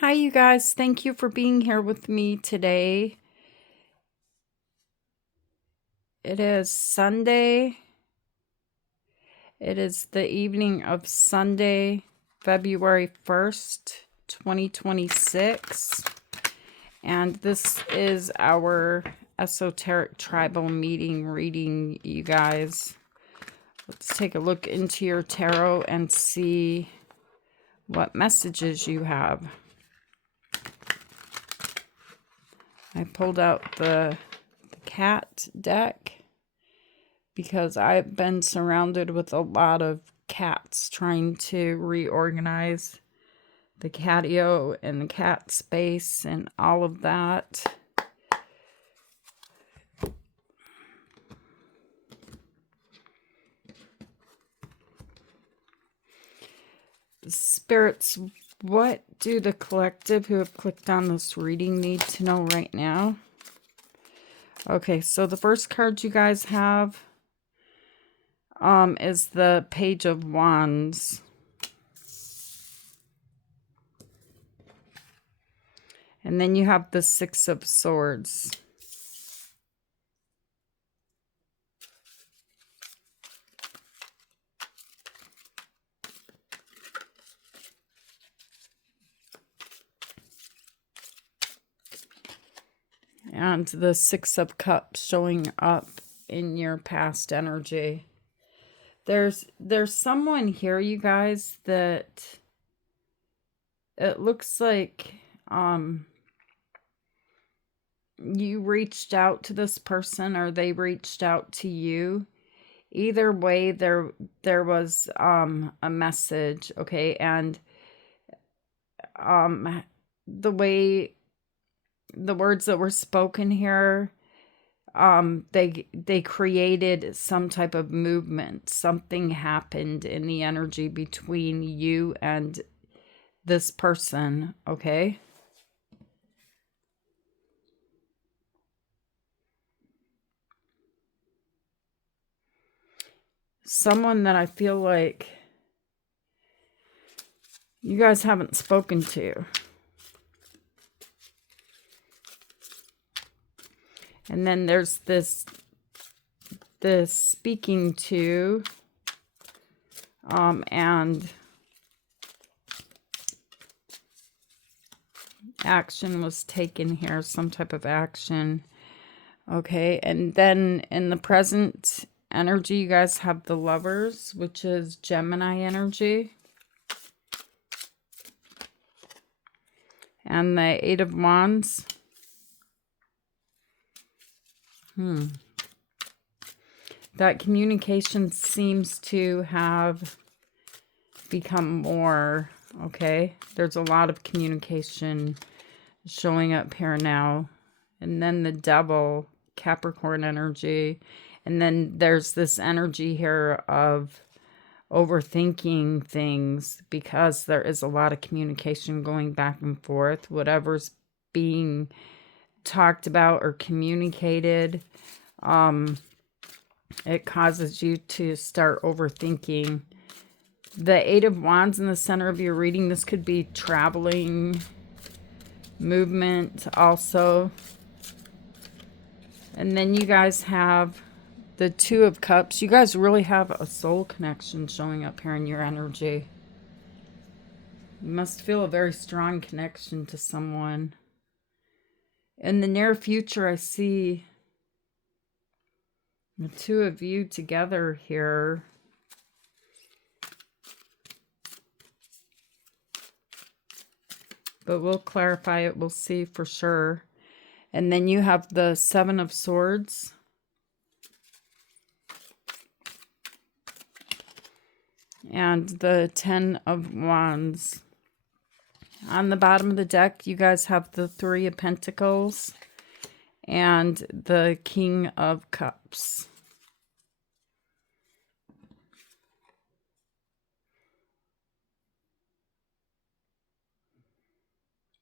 Hi, you guys. Thank you for being here with me today. It is Sunday. It is the evening of Sunday, February 1st, 2026. And this is our esoteric tribal meeting reading, you guys. Let's take a look into your tarot and see what messages you have. I pulled out the cat deck because I've been surrounded with a lot of cats trying to reorganize the catio and the cat space and all of that. Spirits, what do the collective who have clicked on this reading need to know right now? Okay, so the first card you guys have is the Page of Wands. And then you have the Six of Swords. And the Six of Cups showing up in your past energy. There's someone here, you guys, that it looks like you reached out to this person or they reached out to you. Either way, there was a message, okay? And the way the words that were spoken here, they created some type of movement. Something happened in the energy between you and this person, okay? Someone that I feel like you guys haven't spoken to. And then there's this speaking to, and action was taken here, some type of action. Okay, and then in the present energy, you guys have the Lovers, which is Gemini energy. And the Eight of Wands. That communication seems to have become more, okay? There's a lot of communication showing up here now. And then the Devil, Capricorn energy. And then there's this energy here of overthinking things because there is a lot of communication going back and forth. Whatever's being talked about or communicated, it causes you to start overthinking. The Eight of Wands in the center of your reading, this could be traveling, movement also. And then you guys have the Two of Cups. You guys really have a soul connection showing up here in your energy. You must feel a very strong connection to someone. In the near future, I see the two of you together here. But we'll clarify it. We'll see for sure. And then you have the Seven of Swords. And the Ten of Wands. On the bottom of the deck, you guys have the Three of Pentacles and the King of Cups.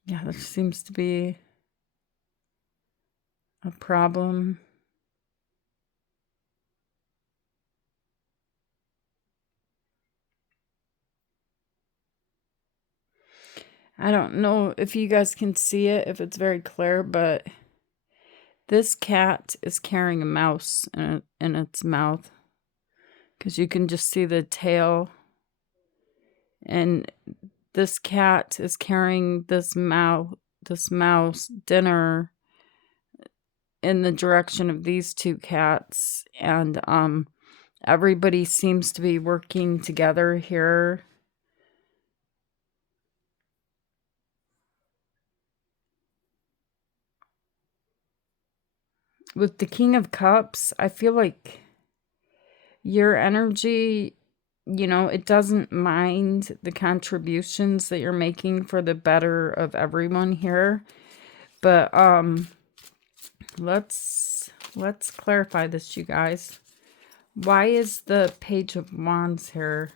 Yeah, there seems to be a problem. I don't know if you guys can see it, if it's very clear, but this cat is carrying a mouse in its mouth. Because you can just see the tail. And this cat is carrying this mouse dinner in the direction of these two cats. And everybody seems to be working together here. With the King of Cups, I feel like your energy, you know, it doesn't mind the contributions that you're making for the better of everyone here. But let's clarify this, you guys. Why is the Page of Wands here?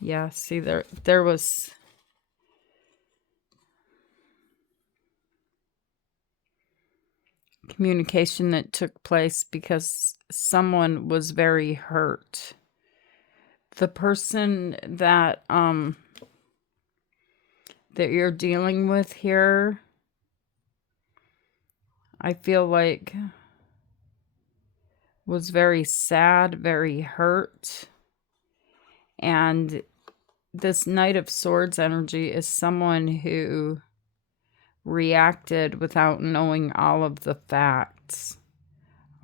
Yeah, see, there was communication that took place because someone was very hurt. The person that you're dealing with here, I feel like was very sad, very hurt. And this Knight of Swords energy is someone who reacted without knowing all of the facts.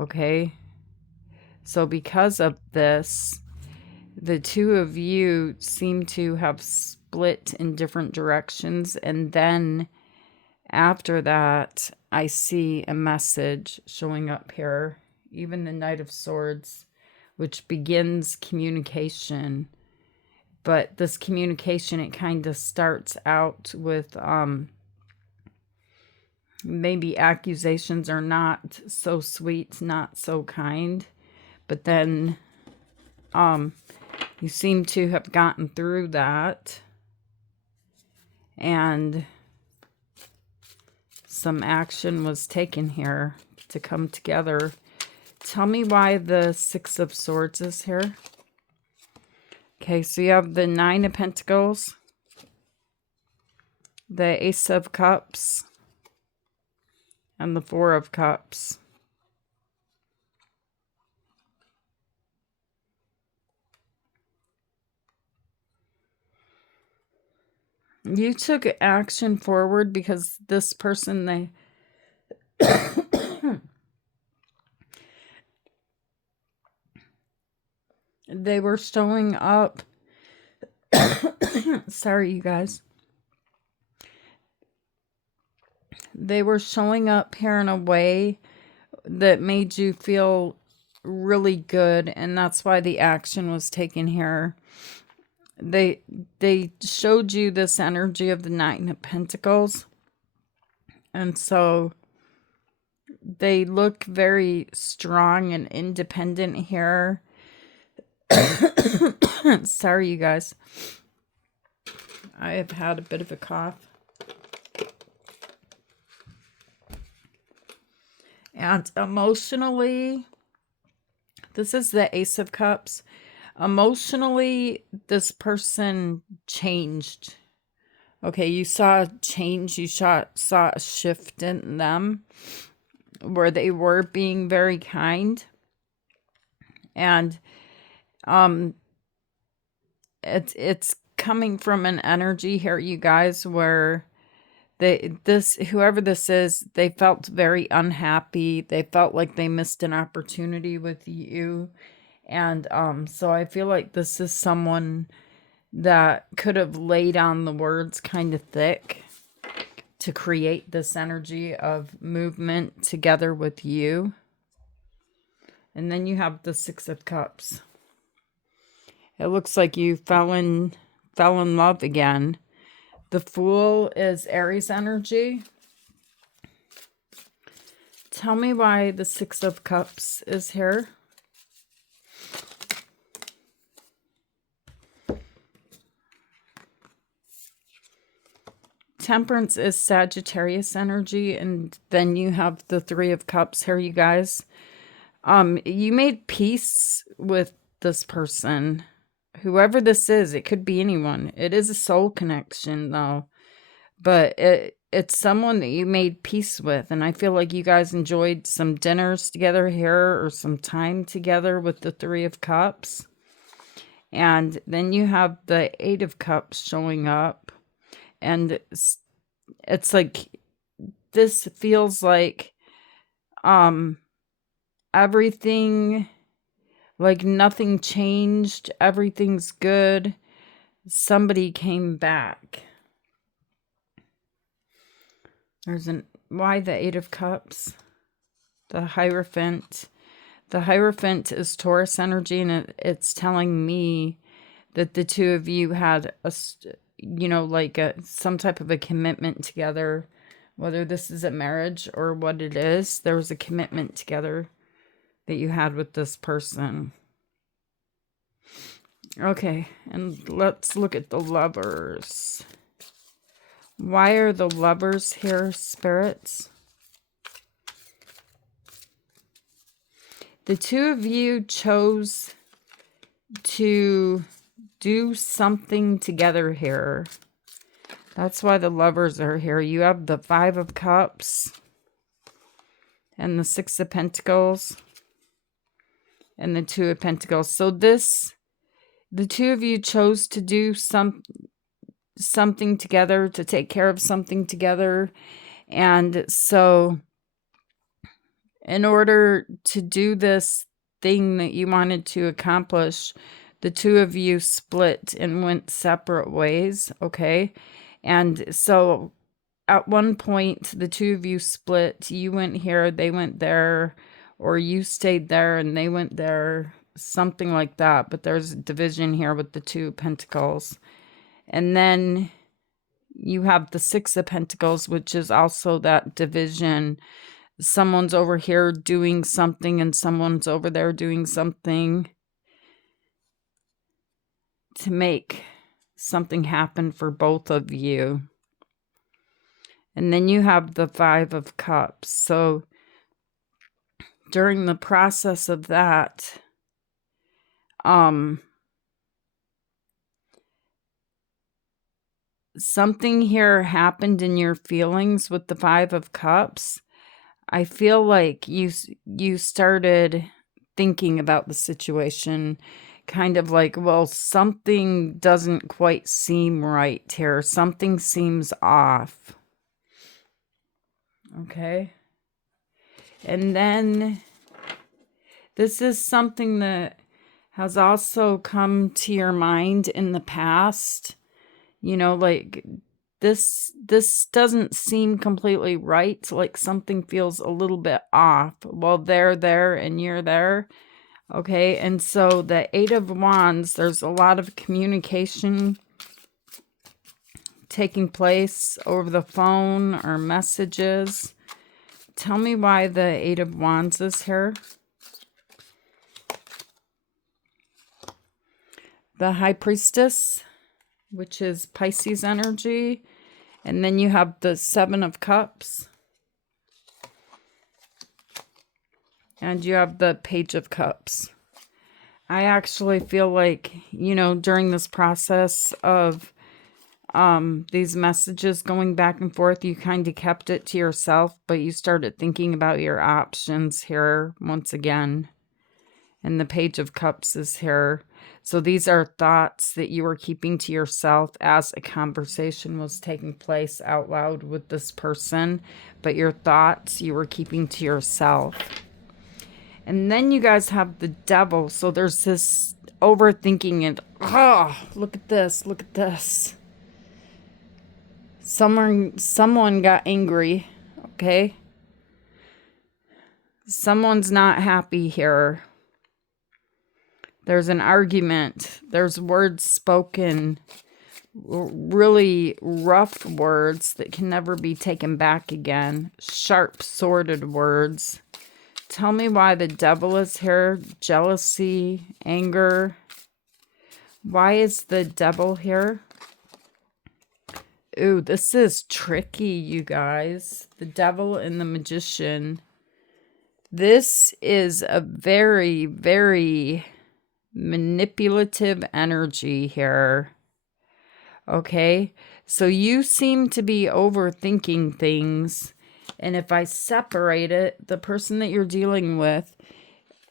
Okay? So because of this, the two of you seem to have split in different directions. And then after that, I see a message showing up here. Even the Knight of Swords, which begins communication. But this communication, it kind of starts out with maybe accusations are not so sweet, not so kind. But then you seem to have gotten through that. And some action was taken here to come together. Tell me why the Six of Swords is here. Okay, so you have the Nine of Pentacles, the Ace of Cups, and the Four of Cups. You took action forward because this person, they were showing up. Sorry, you guys. They were showing up here in a way that made you feel really good, and that's why the action was taken here. They showed you this energy of the Nine of Pentacles, and so they look very strong and independent here. Sorry, you guys. I have had a bit of a cough. And emotionally, this is the Ace of Cups. Emotionally, this person changed. Okay, you saw change. You saw a shift in them where they were being very kind. And it's coming from an energy here, you guys, where whoever this is, they felt very unhappy. They felt like they missed an opportunity with you. And so I feel like this is someone that could have laid on the words kind of thick to create this energy of movement together with you. And then you have the Six of Cups. It looks like you fell in love again. The Fool is Aries energy. Tell me why the Six of Cups is here. Temperance is Sagittarius energy, and then you have the Three of Cups here, you guys. You made peace with this person. Whoever this is, it could be anyone. It is a soul connection, though. but it's someone that you made peace with, and I feel like you guys enjoyed some dinners together here or some time together with the Three of Cups. And then you have the Eight of Cups showing up, and it's like this feels like everything, like nothing changed, everything's good. Somebody came back. Why the Eight of Cups? The Hierophant. The Hierophant is Taurus energy, and it's telling me that the two of you had some type of a commitment together, whether this is a marriage or what it is. There was a commitment together that you had with this person. Okay, and let's look at the Lovers. Why are the Lovers here, spirits? The two of you chose to do something together here. That's why the Lovers are here. You have the Five of Cups and the Six of Pentacles and the Two of Pentacles. So the two of you chose to do something together, to take care of something together. And so in order to do this thing that you wanted to accomplish, the two of you split and went separate ways, okay? And so at one point, the two of you split. You went here, they went there, or you stayed there and they went there, something like that. But there's a division here with the Two of Pentacles. And then you have the Six of Pentacles, which is also that division. Someone's over here doing something and someone's over there doing something to make something happen for both of you. And then you have the Five of Cups. So during the process of that, something here happened in your feelings with the Five of Cups. I feel like you started thinking about the situation, kind of like, well, something doesn't quite seem right here. Something seems off. Okay. And then this is something that has also come to your mind in the past. You know, like this doesn't seem completely right. Like something feels a little bit off. Well, they're there and you're there. Okay, and so the Eight of Wands, there's a lot of communication taking place over the phone or messages. Tell me why the Eight of Wands is here. The High Priestess, which is Pisces energy. And then you have the Seven of Cups. And you have the Page of Cups. I actually feel like, you know, during this process of these messages going back and forth, you kind of kept it to yourself, but you started thinking about your options here once again. And the Page of Cups is here. So these are thoughts that you were keeping to yourself as a conversation was taking place out loud with this person, but your thoughts you were keeping to yourself. And then you guys have the Devil. So there's this overthinking and, look at this, look at this. Someone got angry, okay? Someone's not happy here. There's an argument. There's words spoken, really rough words that can never be taken back again. Sharp, sordid words. Tell me why the Devil is here. Jealousy, anger. Why is the Devil here? Ooh, this is tricky, you guys. The Devil and the Magician. This is a very, very manipulative energy here. Okay, so you seem to be overthinking things. And if I separate it, the person that you're dealing with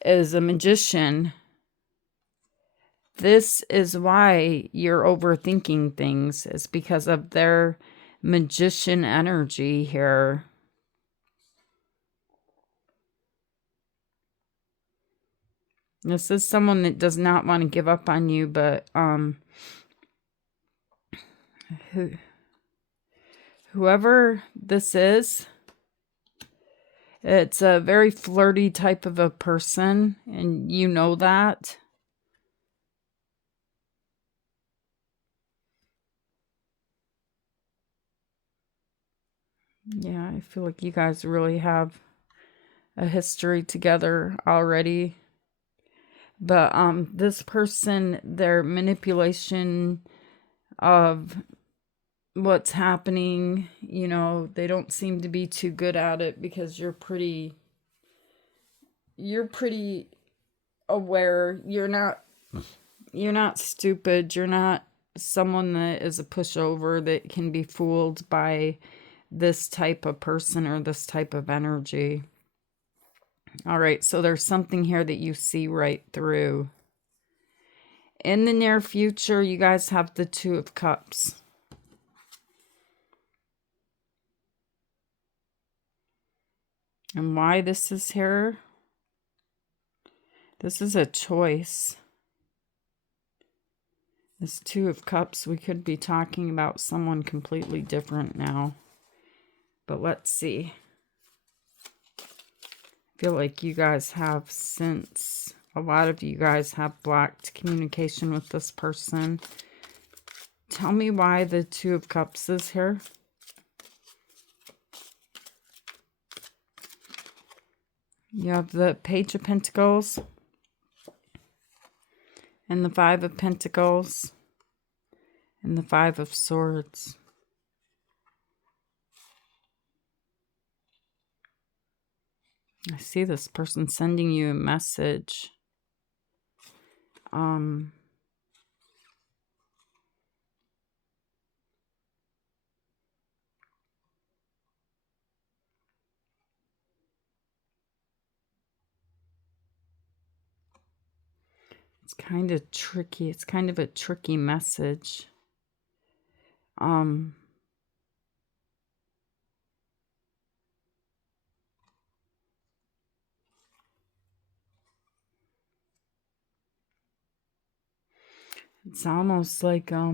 is a magician. This is why you're overthinking things, is because of their magician energy here. This is someone that does not want to give up on you, but whoever this is, it's a very flirty type of a person, and you know that. Yeah, I feel like you guys really have a history together already. But this person, their manipulation of what's happening, you know, they don't seem to be too good at it because you're pretty aware. You're not stupid. You're not someone that is a pushover that can be fooled by this type of person or this type of energy. All right, so there's something here that you see right through. In the near future, you guys have the Two of Cups. And why this is here? This is a choice. This Two of Cups, we could be talking about someone completely different now. But let's see. I feel like you guys have, since a lot of you guys have blocked communication with this person. Tell me why the Two of Cups is here. You have the Page of Pentacles and the Five of Pentacles and the Five of Swords. I see this person sending you a message. It's kind of tricky. It's kind of a tricky message. It's almost like, I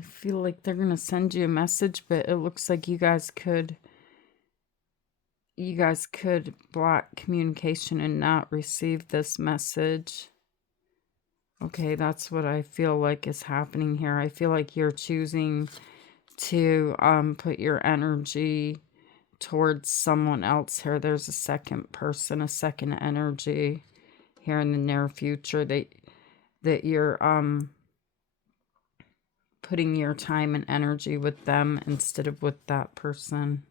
feel like they're going to send you a message, but it looks like you guys could block communication and not receive this message. Okay, that's what I feel like is happening here. I feel like you're choosing to put your energy towards someone else here. There's a second person, a second energy here in the near future that you're putting your time and energy with them instead of with that person.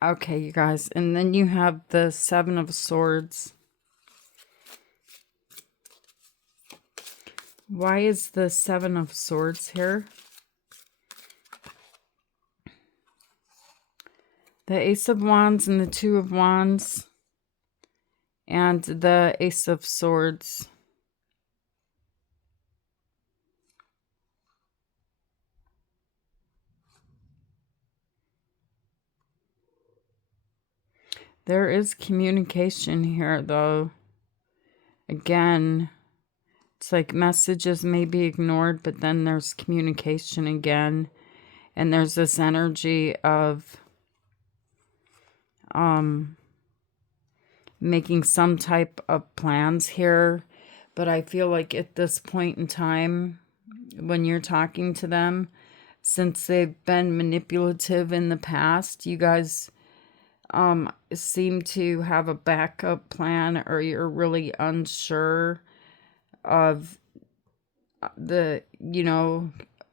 Okay, you guys, and then you have the Seven of Swords. Why is the Seven of Swords here? The Ace of Wands and the Two of Wands and the Ace of Swords. There is communication here, though. Again, it's like messages may be ignored, but then there's communication again. And there's this energy of making some type of plans here. But I feel like at this point in time, when you're talking to them, since they've been manipulative in the past, you guys seem to have a backup plan, or you're really unsure of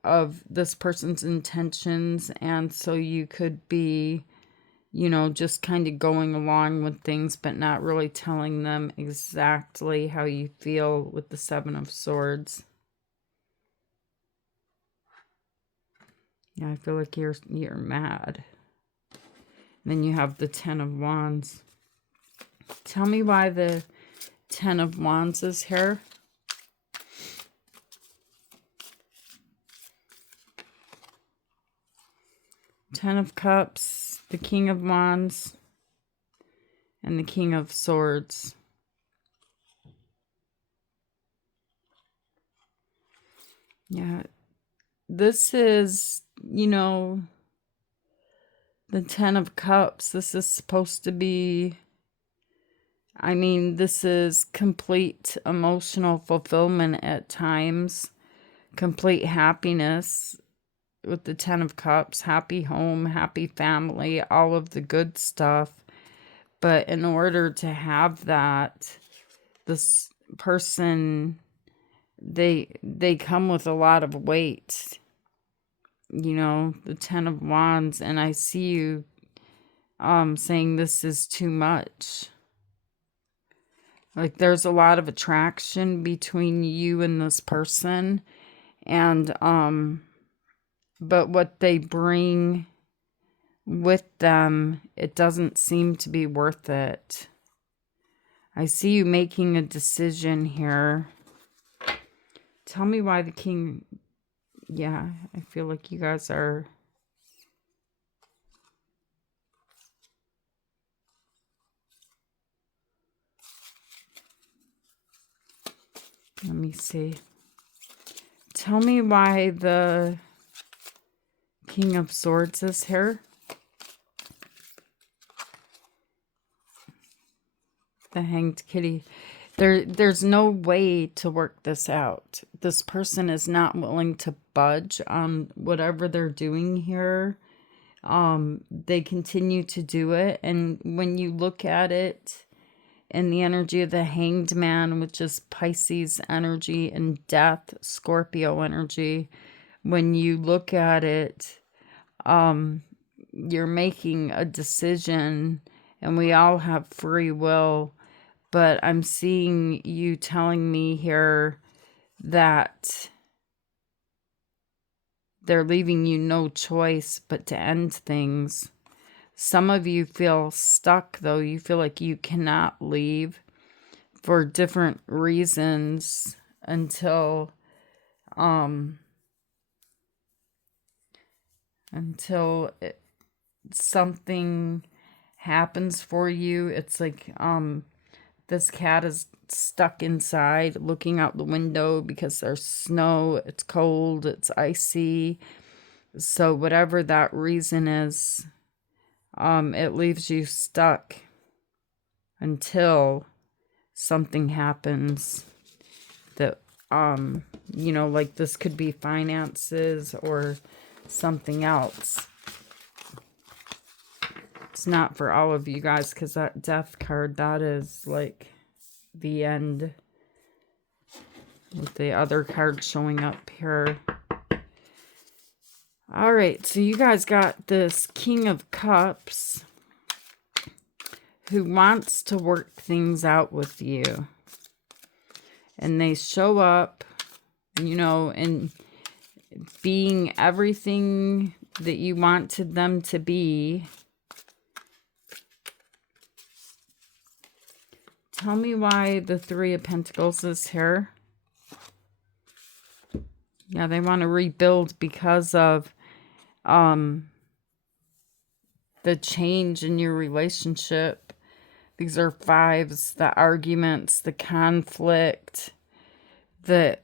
of this person's intentions, and so you could be you know, just kind of going along with things, but not really telling them exactly how you feel with the Seven of Swords. Yeah, I feel like you're mad. Then you have the Ten of Wands. Tell me why the Ten of Wands is here. Ten of Cups, the King of Wands, and the King of Swords. Yeah, this is, you know, the Ten of Cups. This is supposed to be, I mean, this is complete emotional fulfillment at times, complete happiness with the Ten of Cups, happy home, happy family, all of the good stuff. But in order to have that, this person, they come with a lot of weight. You know, the Ten of Wands, and I see you saying this is too much. Like there's a lot of attraction between you and this person, and but what they bring with them, it doesn't seem to be worth it. I see you making a decision here. Tell me why the King... Yeah, I feel like you guys are... Let me see. Tell me why the King of Swords is here. The Hanged Kitty. There's no way to work this out. This person is not willing to budge on whatever they're doing here. They continue to do it. And when you look at it in the energy of the Hanged Man, which is Pisces energy, and Death, Scorpio energy, when you look at it, you're making a decision, and we all have free will. But I'm seeing you telling me here that they're leaving you no choice but to end things. Some of you feel stuck, though. You feel like you cannot leave for different reasons until something happens for you. It's like this cat is stuck inside looking out the window because there's snow, it's cold, it's icy. So whatever that reason is, it leaves you stuck until something happens that, you know, like this could be finances or something else. It's not for all of you guys, because that Death card, that is like the end, with the other card showing up here. All right, so you guys got this King of Cups who wants to work things out with you. And they show up, you know, and being everything that you wanted them to be. Tell me why the Three of Pentacles is here. Yeah, they want to rebuild because of the change in your relationship. These are fives, the arguments, the conflict, the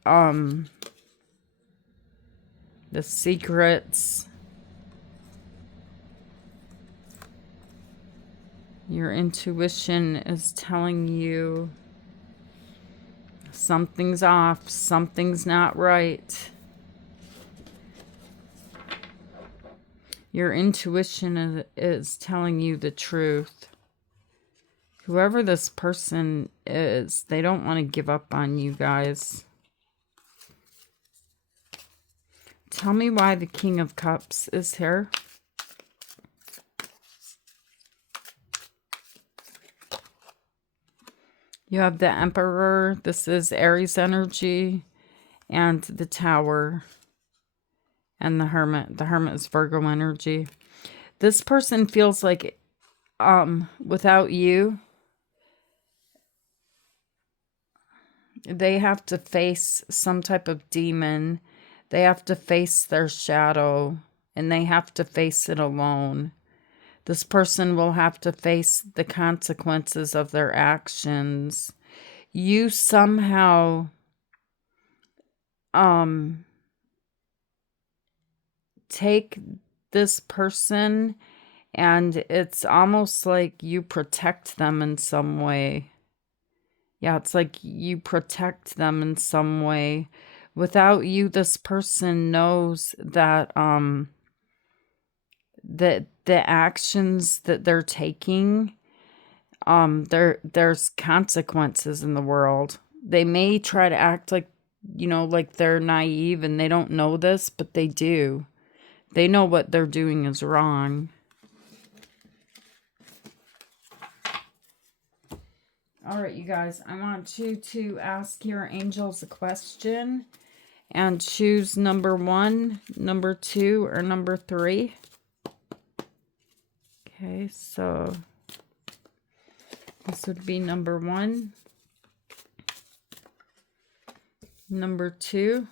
secrets. Your intuition is telling you something's off, something's not right. Your intuition is telling you the truth. Whoever this person is, they don't want to give up on you guys. Tell me why the King of Cups is here. You have the Emperor. This is Aries energy. And the Tower. And the Hermit. The Hermit is Virgo energy. This person feels like without you, they have to face some type of demon. They have to face their shadow. And they have to face it alone. This person will have to face the consequences of their actions. You somehow take this person, and it's almost like you protect them in some way. Yeah, it's like you protect them in some way. Without you, this person knows that that the actions that they're taking, there's consequences in the world. They may try to act like, like they're naive and they don't know this, but they do. They know what they're doing is wrong. All right, you guys, I want you to ask your angels a question and choose number 1, number 2, or number 3. Okay, so this would be number 1, number 2,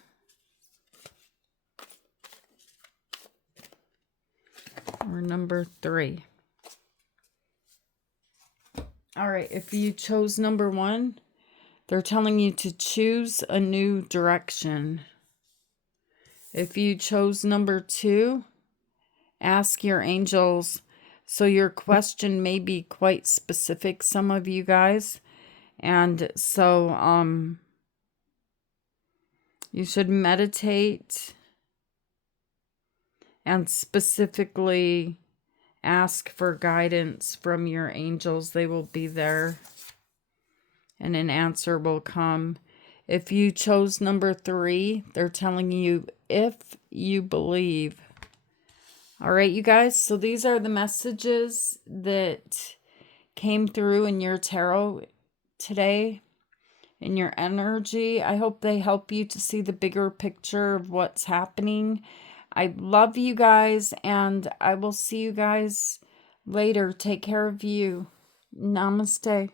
or number 3. All right, if you chose number 1, they're telling you to choose a new direction. If you chose number 2, ask your angels. So your question may be quite specific, some of you guys. And so you should meditate and specifically ask for guidance from your angels. They will be there and an answer will come. If you chose number 3, they're telling you if you believe. All right, you guys, so these are the messages that came through in your tarot today, in your energy. I hope they help you to see the bigger picture of what's happening. I love you guys, and I will see you guys later. Take care of you. Namaste.